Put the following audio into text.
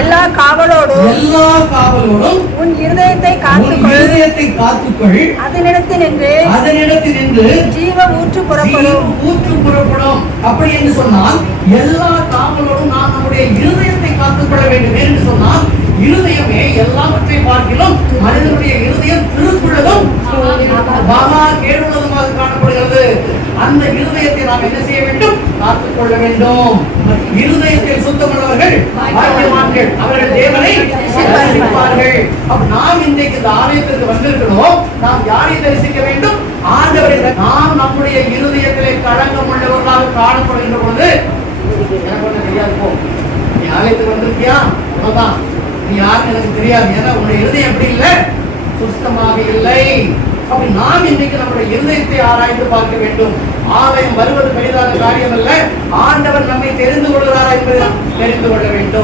எல்லா காவலோடும் எல்லா காவலோடும் உன் இருதயத்தை காத்துக்கொள். இருதயத்தை காத்துக்கொள். அதனிடத்தில் நின்று அதனிடத்தில் நின்று ஜீவ ஊற்று புறப்படும். ஊற்று புறப்படும். அப்படி என்று சொன்னால் எல்லா காவலோடும் நாம் நம்முடைய இருதயத்தை காத்துக்கொள்ள வேண்டும். என்று சொன்னால் இருதயமே எல்லாவற்றை பார்க்கிலும் மனிதனுடைய இருதயம் திருக்குள்ளதும் மகா கேடுள்ளதுமாக காணப்படுகிறது. அந்த இருதயத்தை நாம் என்ன செய்ய வேண்டும்? காத்துக்கொள்ள வேண்டும். சுத்தமுள்ளவர்கள் பாக்கியவான்கள் அவர்கள் தேவனை தரிசிப்பார்கள் அப்ப நாம் இன்றைக்கு இந்த ஆலயத்திற்கு வந்திருக்கிறோம். நாம் யாரை தரிசிக்க வேண்டும்? ஆண்டவரை நாம் நம்முடைய இருதயத்திலே களங்கம் உள்ளவர்களாக காணப்படுகின்ற பொழுது எனக்கு ஒண்ணு தெரியாது போ. நீ ஆலயத்துக்கு வந்திருக்கியா? அவ்வளவுதான் நீ யாருன்னு எனக்கு தெரியாது. ஏன்னா உன்னுடைய இருதயம் எப்படி இல்லை. சுத்தமாக இல்லை. அப்படி நாம் இன்னைக்கு நம்முடைய இருதயத்தை ஆராய்ந்து பார்க்க வேண்டும். ஆலயம் வருவது பெரிதான காரியம் அல்ல ஆண்டவர் நம்மை தெரிந்து கொள்கிறாரா என்பதை தெரிந்து கொள்ள வேண்டும்.